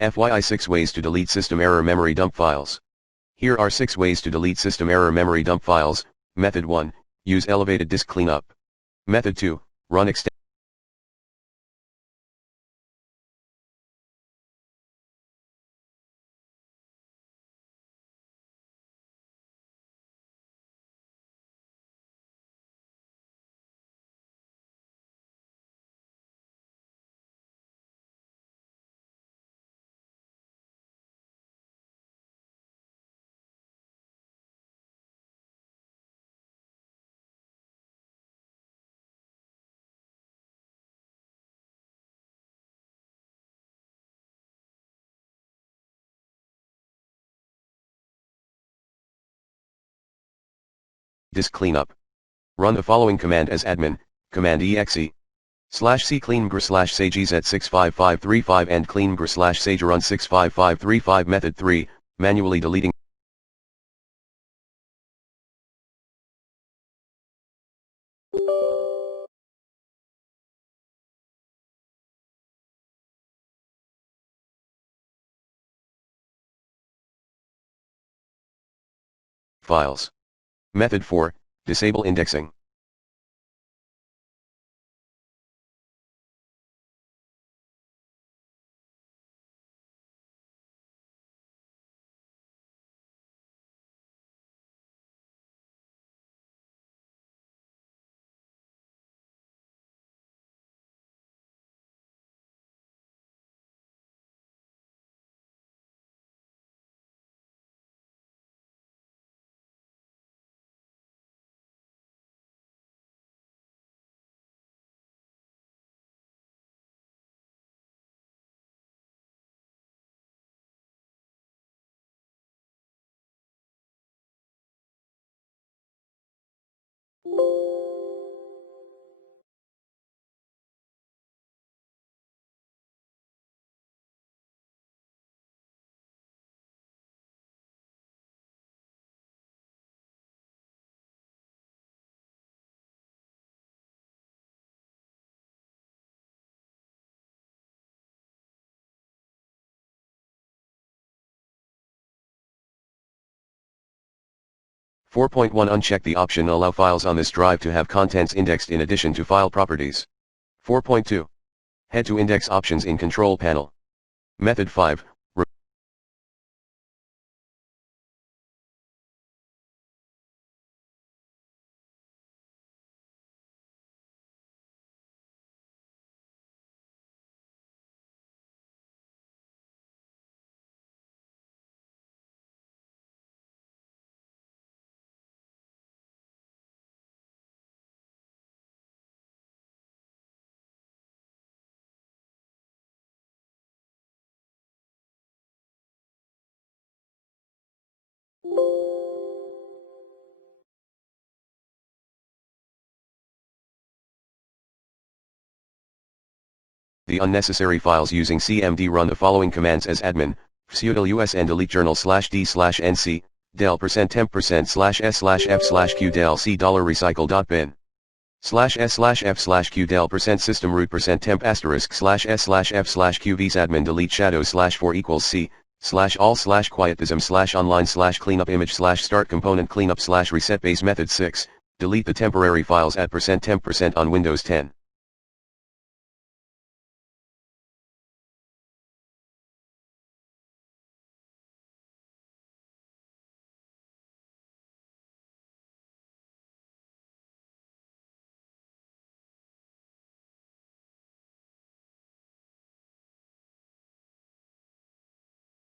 FYI 6 ways to delete system error memory dump files. Here are 6 ways to delete system error memory dump files. Method 1, use elevated disk cleanup. Method 2, run extend disk cleanup. Run the following command as admin, command exe /c cleangr /sage z65535 and cleangr /sage run 65535. Method 3, manually deleting files. Method 4, disable indexing. (4.1) Uncheck the option allow files on this drive to have contents indexed in addition to file properties. 4.2. Head to Index Options in Control Panel. Method 5. The unnecessary files using CMD. Run the following commands as admin, sudo us and delete journal /d/nc, del %temp%/s/f/q del c $recycle.bin. /s/f/q del %system root %temp *s/f/q vs admin delete shadow /4 equals c /all/quietism /online /cleanup image /start component cleanup /reset base. Method 6, delete the temporary files at %temp% on Windows 10.